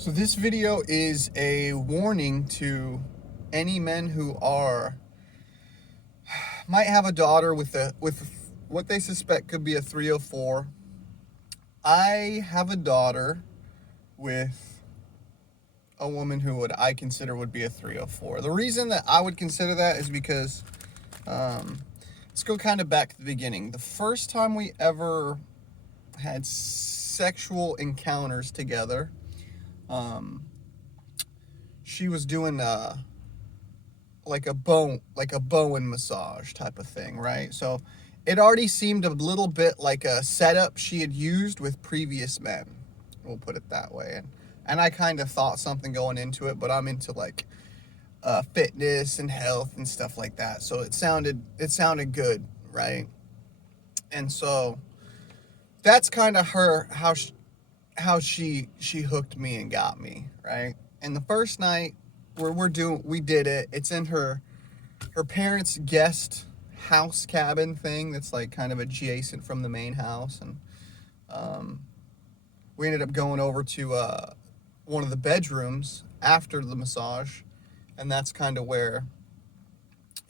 So this video is a warning to any men who might have a daughter with what they suspect could be a 304. I have a daughter with a woman who I consider would be a 304. The reason that I would consider that is because let's go kind of back to the beginning. The first time we ever had sexual encounters together, she was doing like a Bowen massage type of thing, right? So it already seemed a little bit like a setup she had used with previous men. We'll put it that way. And I kind of thought something going into it, but I'm into like fitness and health and stuff like that. So it sounded good, right? And so that's kind of how she hooked me and got me, right? And the first night we did it. It's in her parents' guest house cabin thing that's like kind of adjacent from the main house, and we ended up going over to one of the bedrooms after the massage, and that's kind of where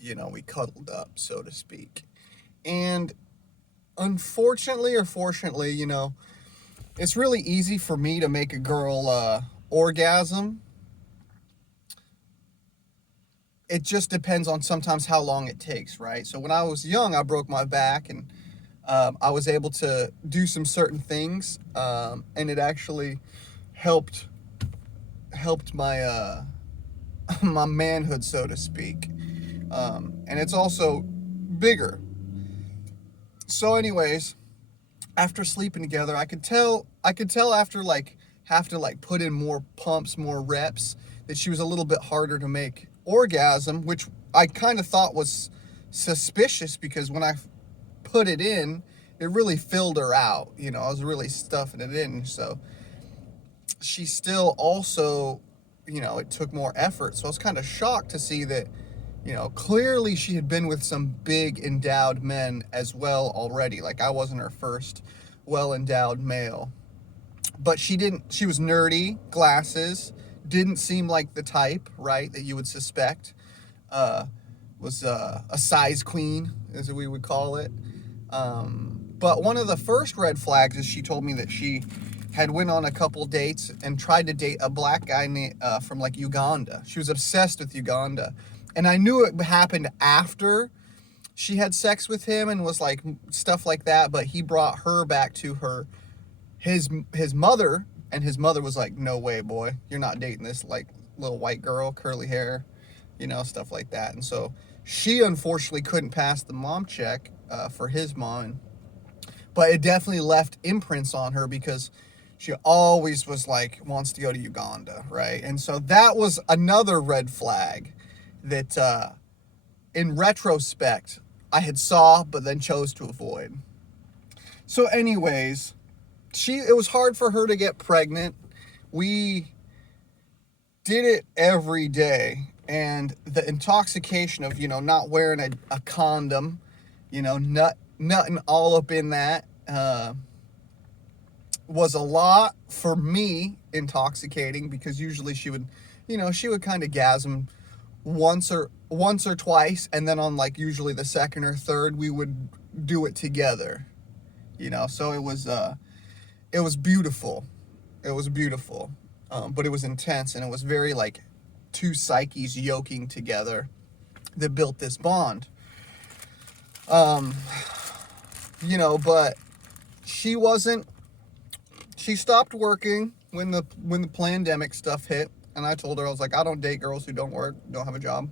we cuddled up, so to speak. And unfortunately or fortunately, it's really easy for me to make a girl orgasm. It just depends on sometimes how long it takes, right? So when I was young, I broke my back, and I was able to do some certain things, and it actually helped my my manhood, so to speak. And it's also bigger. So anyways, after sleeping together, I could tell after have to put in more pumps, more reps, that she was a little bit harder to make orgasm, which I kind of thought was suspicious, because when I put it in, it really filled her out. I was really stuffing it in. So she still also, it took more effort. So I was kind of shocked to see that, clearly she had been with some big endowed men as well already. Like, I wasn't her first well-endowed male. But she was nerdy, glasses, didn't seem like the type, right, that you would suspect. Was a size queen, as we would call it. But one of the first red flags is she told me that she had went on a couple dates and tried to date a black guy from like Uganda. She was obsessed with Uganda. And I knew it happened after she had sex with him and was like stuff like that, but he brought her back to his mother, and his mother was like, "No way, boy, you're not dating this like little white girl, curly hair, stuff like that." And so she unfortunately couldn't pass the mom check for his mom, but it definitely left imprints on her, because she always was like, wants to go to Uganda, right? And so that was another red flag that in retrospect I had saw but then chose to avoid. So anyways, it was hard for her to get pregnant. We did it every day, and the intoxication of not wearing a condom, nutting all up in that, was a lot for me, intoxicating, because usually she would kind of gasm once or twice, and then on like usually the second or third we would do it together. So it was beautiful. It was beautiful. But it was intense, and it was very like two psyches yoking together that built this bond. But she stopped working when the pandemic stuff hit, and I told her, I was like, I don't date girls who don't work, don't have a job.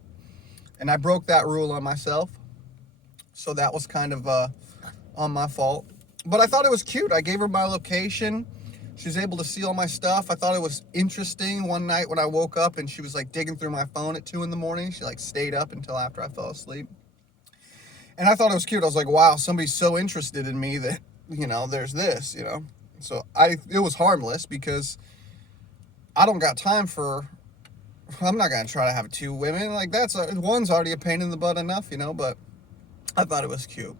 And I broke that rule on myself. So that was kind of on my fault. But I thought it was cute. I gave her my location. She was able to see all my stuff. I thought it was interesting. One night when I woke up and she was like digging through my phone at 2 a.m, she like stayed up until after I fell asleep. And I thought it was cute. I was like, wow, somebody's so interested in me that, there's this, So it was harmless, because I don't got time I'm not going to try to have 2 women. Like, one's already a pain in the butt enough, but I thought it was cute.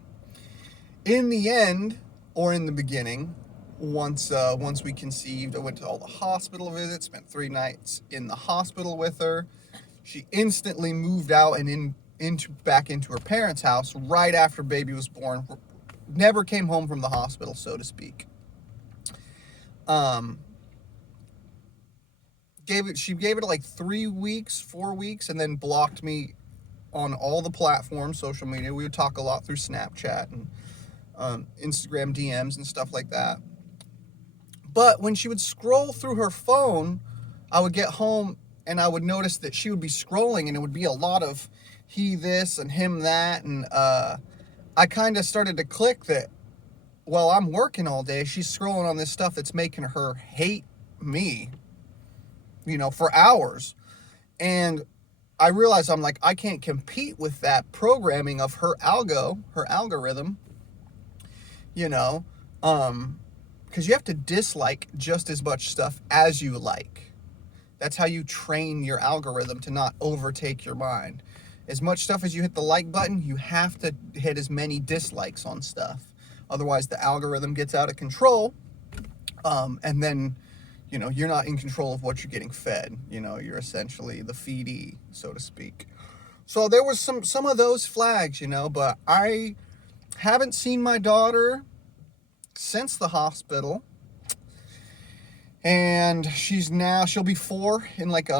In the end, or in the beginning, once we conceived, I went to all the hospital visits, spent 3 nights in the hospital with her. She instantly moved out and back into her parents' house right after baby was born. Never came home from the hospital, so to speak. She gave it like 3 weeks, 4 weeks, and then blocked me on all the platforms, social media. We would talk a lot through Snapchat and Instagram DMs and stuff like that. But when she would scroll through her phone, I would get home and I would notice that she would be scrolling and it would be a lot of he this and him that. And I kind of started to click that while I'm working all day, she's scrolling on this stuff that's making her hate me, for hours. And I realized I'm like, I can't compete with that programming of her algorithm, because you have to dislike just as much stuff as you like. That's how you train your algorithm to not overtake your mind. As much stuff as you hit the like button, you have to hit as many dislikes on stuff. Otherwise, the algorithm gets out of control, and then, you're not in control of what you're getting fed. You're essentially the feedee, so to speak. So there was some of those flags, but I haven't seen my daughter since the hospital. And she'll be 4 in like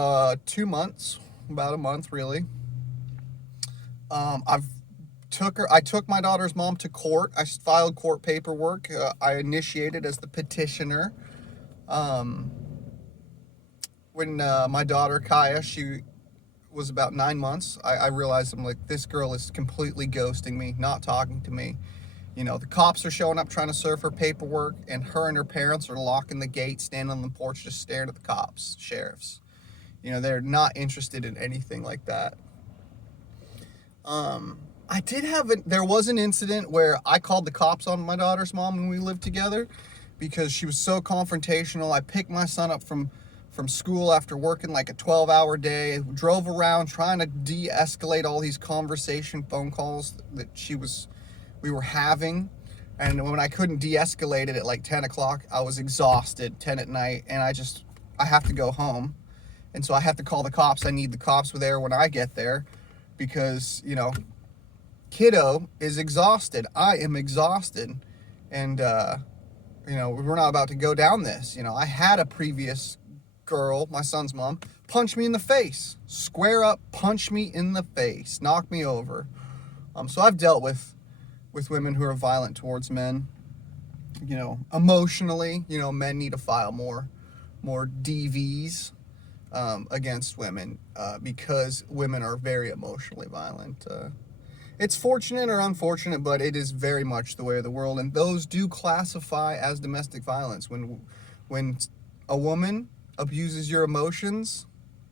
2 months, about a month really. I took my daughter's mom to court. I filed court paperwork. I initiated as the petitioner. When my daughter Kaya, she was about 9 months, I realized, I'm like, this girl is completely ghosting me, not talking to me. The cops are showing up trying to serve her paperwork, and her and her parents are locking the gate, standing on the porch, just staring at the cops, sheriffs. They're not interested in anything like that. There was an incident where I called the cops on my daughter's mom when we lived together because she was so confrontational. I picked my son up from school after working like a 12-hour day, drove around trying to de-escalate all these phone calls that we were having. And when I couldn't de-escalate it at like 10 o'clock, I was exhausted, 10 at night, and I have to go home. And so I have to call the cops. I need the cops there when I get there because, kiddo is exhausted. I am exhausted. And, we're not about to go down this. I had a previous girl, my son's mom, punch me in the face. Square up, punch me in the face, knock me over. So I've dealt with women who are violent towards men, emotionally. Men need to file more DVs against women because women are very emotionally violent. It's fortunate or unfortunate, but it is very much the way of the world, and those do classify as domestic violence. When a woman abuses your emotions,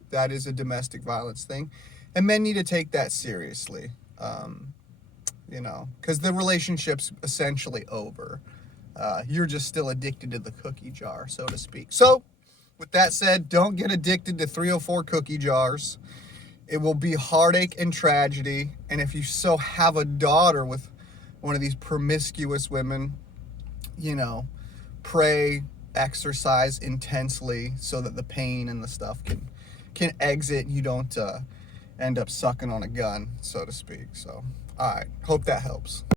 that is a domestic violence thing, and men need to take that seriously. Because the relationship's essentially over. You're just still addicted to the cookie jar, so to speak. So, with that said, don't get addicted to 304 cookie jars. It will be heartache and tragedy. And if you so have a daughter with one of these promiscuous women, pray, exercise intensely so that the pain and the stuff can exit and you don't end up sucking on a gun, so to speak. So, all right. Hope that helps.